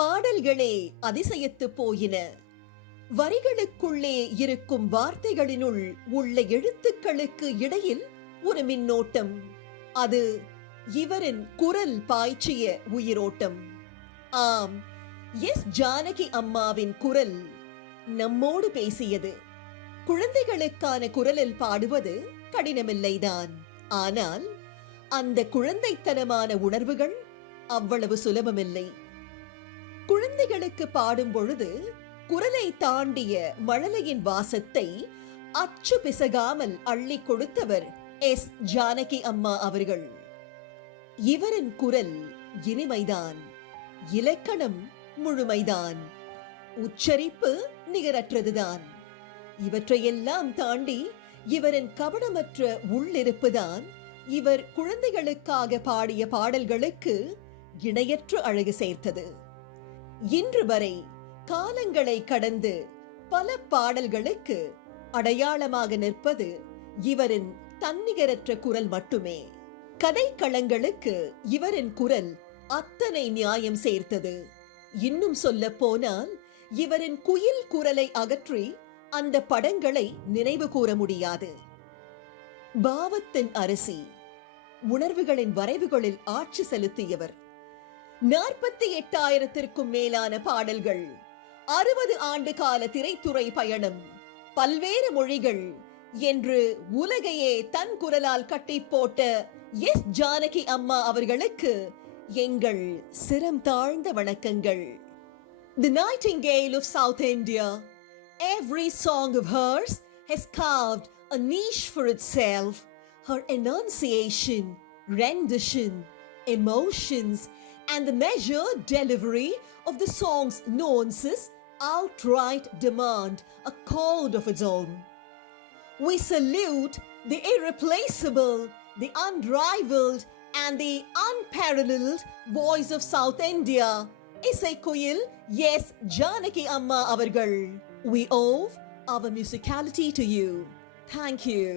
பாடல்களே அதிசயத்து போயின. வரிகளுக்குள்ளே இருக்கும் வார்த்தைகளினுள் உள்ள எழுத்துக்களுக்கு இடையில் ஒரு மின்னோட்டம். அது இவரின் குரல் பாய்ச்சிய உயிரோட்டம். ஆம், எஸ் ஜானகி அம்மாவின் குரல் நம்மோடு பேசியது. குழந்தைகளுக்கான குரலில் பாடுவது கடினமில்லைதான். ஆனால் அந்த குழந்தைத்தனமான உணர்வுகள் அவ்வளவு சுலபமில்லை. குழந்தைகளுக்கு பாடும் பொழுது குரலை தாண்டிய மழலையின் வாசத்தை அச்சு பிசகாமல் அள்ளி கொடுத்தவர் எஸ் ஜானகி அம்மா அவர்கள். இவரின் குரல் இனிமைதான், இலக்கணம் முழுமைதான், உச்சரிப்பு நிகரற்றதுதான். இவற்றையெல்லாம் தாண்டி இவரின் கபடமற்ற உள்ளிருப்புதான் இவர் குழந்தைகளுக்காக பாடிய பாடல்களுக்கு இணையற்ற அழகு சேர்த்தது. இன்று வரை காலங்களை கடந்து பல பாடல்களுக்கு அடையாளமாக நிற்பது இவரின் தன்னிகரற்ற குரல் மட்டுமே. கதைக்களங்களுக்கு இவரின் குரல் அத்தனை நியாயம் சேர்த்தது. இன்னும் சொல்ல போனால் இவரின் குயில் குரலை அகற்றி அந்த படங்களை நினைவு கூற முடியாது. பாவத்தின் அரசி, உணர்வுகளின் வரைவுகளில் ஆட்சி செலுத்தியவர். 48,000த்திற்கும் மேலான பாடல்கள், 60 ஆண்டு கால திரைத்துறை பயணம், பல்வேறு மொழிகள் என்று உலகையே தன் குரலால் கட்டி போட்ட எஸ் ஜானகி அம்மா அவர்களுக்கு எங்கள் சிரம் தாழ்ந்த வணக்கங்கள். The Nightingale of South India. Every song of hers has carved a niche for itself. Her enunciation, rendition, emotions, and the measured delivery of the song's nuances outright demand a code of its own. We salute the irreplaceable, the unrivaled, and the unparalleled voice of South India, Isai-Kuyil Yes Janaki Amma avargal. We owe our musicality to you. Thank you.